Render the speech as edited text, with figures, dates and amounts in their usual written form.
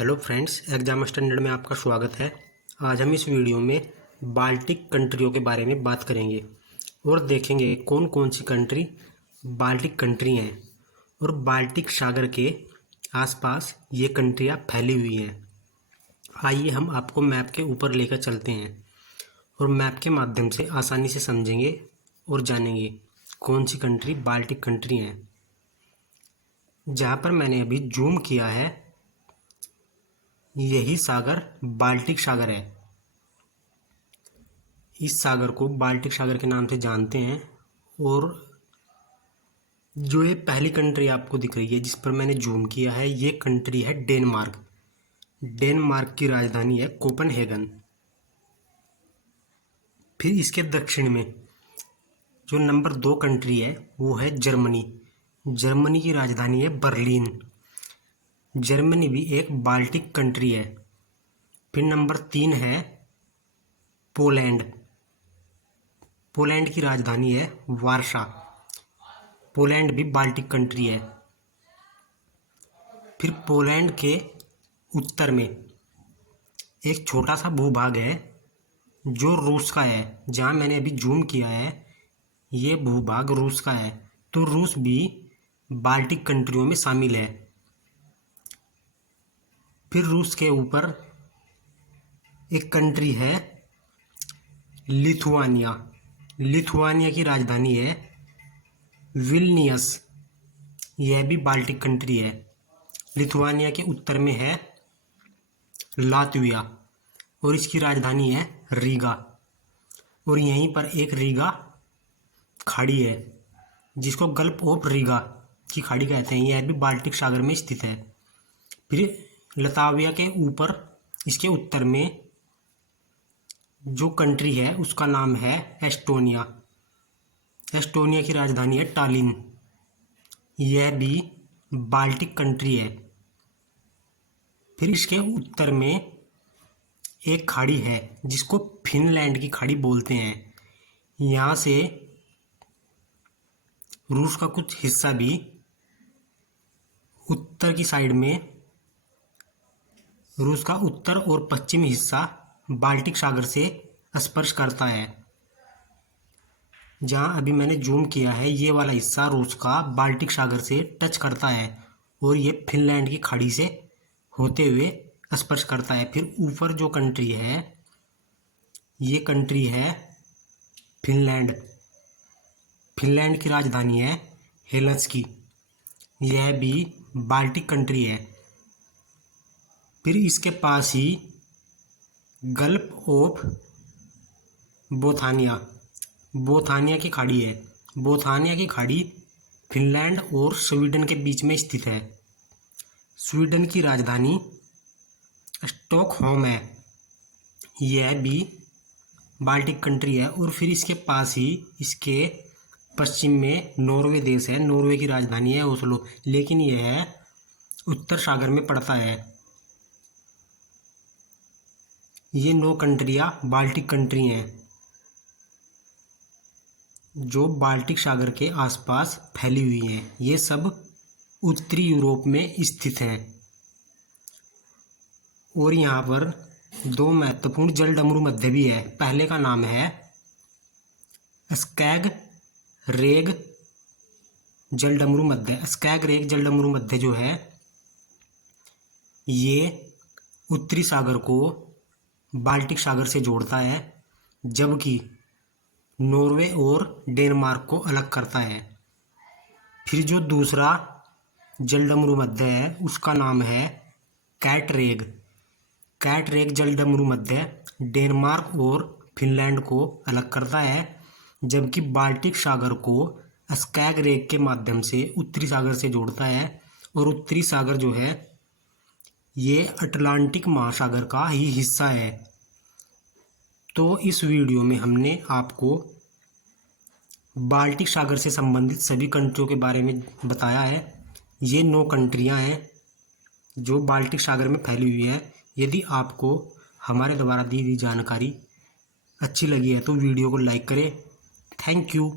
Hello friends, exam standard में आपका स्वागत है। आज हम इस वीडियो में बाल्टिक कंट्रियों के बारे में बात करेंगे और देखेंगे कौन कौन सी कंट्री बाल्टिक कंट्री हैं और बाल्टिक सागर के आसपास ये कंट्रियाँ फैली हुई हैं। आइए हम आपको मैप के ऊपर लेकर चलते हैं और मैप के माध्यम से आसानी से समझेंगे और जानेंगे कौन सी कंट्री बाल्टिक कंट्री हैं। जहाँ पर मैंने अभी जूम किया है यही सागर बाल्टिक सागर है। इस सागर को बाल्टिक सागर के नाम से जानते हैं। और जो ये पहली कंट्री आपको दिख रही है जिस पर मैंने जूम किया है ये कंट्री है डेनमार्क। डेनमार्क की राजधानी है कोपेनहेगन। फिर इसके दक्षिण में जो नंबर 2 कंट्री है वो है जर्मनी। जर्मनी की राजधानी है बर्लिन। जर्मनी भी एक बाल्टिक कंट्री है। फिर नंबर 3 है पोलैंड। पोलैंड की राजधानी है वार्सा। पोलैंड भी बाल्टिक कंट्री है। फिर पोलैंड के उत्तर में एक छोटा सा भूभाग है जो रूस का है। जहाँ मैंने अभी जूम किया है ये भूभाग रूस का है, तो रूस भी बाल्टिक कंट्रियों में शामिल है। फिर रूस के ऊपर एक कंट्री है लिथुआनिया। लिथुआनिया की राजधानी है विल्नियस। यह भी बाल्टिक कंट्री है। लिथुआनिया के उत्तर में है लातविया और इसकी राजधानी है रीगा। और यहीं पर एक रीगा खाड़ी है जिसको गल्फ ऑफ रीगा की खाड़ी कहते हैं। यह भी बाल्टिक सागर में स्थित है। फिर लताविया के ऊपर इसके उत्तर में जो कंट्री है उसका नाम है एस्टोनिया। एस्टोनिया की राजधानी है टालिन। यह भी बाल्टिक कंट्री है। फिर इसके उत्तर में एक खाड़ी है जिसको फिनलैंड की खाड़ी बोलते हैं। यहाँ से रूस का कुछ हिस्सा भी उत्तर की साइड में, रूस का उत्तर और पश्चिमी हिस्सा बाल्टिक सागर से स्पर्श करता है। जहाँ अभी मैंने जूम किया है ये वाला हिस्सा रूस का बाल्टिक सागर से टच करता है और ये फिनलैंड की खाड़ी से होते हुए स्पर्श करता है। फिर ऊपर जो कंट्री है ये कंट्री है फिनलैंड। फिनलैंड की राजधानी है हेलसिंकी। यह भी बाल्टिक कंट्री है। फिर इसके पास ही गल्फ ऑफ बोथानिया, बोथानिया की खाड़ी है। बोथानिया की खाड़ी फिनलैंड और स्वीडन के बीच में स्थित है। स्वीडन की राजधानी स्टॉकहोम है। यह भी बाल्टिक कंट्री है। और फिर इसके पास ही इसके पश्चिम में नॉर्वे देश है। नॉर्वे की राजधानी है ओस्लो, लेकिन यह उत्तर सागर में पड़ता है। ये 9 कंट्रियाँ बाल्टिक कंट्री हैं जो बाल्टिक सागर के आसपास फैली हुई हैं। ये सब उत्तरी यूरोप में स्थित हैं। और यहाँ पर 2 महत्वपूर्ण जलडमरू मध्य भी है। पहले का नाम है स्कैग रेग जलडमरू मध्य। स्कैग रेग जलडमरू मध्य जो है ये उत्तरी सागर को बाल्टिक सागर से जोड़ता है, जबकि नॉर्वे और डेनमार्क को अलग करता है। फिर जो दूसरा जलडमरू मध्य है उसका नाम है कैटरेग। कैटरेग जलडमरू मध्य डेनमार्क और फिनलैंड को अलग करता है, जबकि बाल्टिक सागर को स्कैग रेग के माध्यम से उत्तरी सागर से जोड़ता है। और उत्तरी सागर जो है ये अटलांटिक महासागर का ही हिस्सा है। तो इस वीडियो में हमने आपको बाल्टिक सागर से संबंधित सभी कंट्रियों के बारे में बताया है। ये 9 कंट्रियां हैं जो बाल्टिक सागर में फैली हुई हैं। यदि आपको हमारे द्वारा दी गई जानकारी अच्छी लगी है तो वीडियो को लाइक करें। Thank you.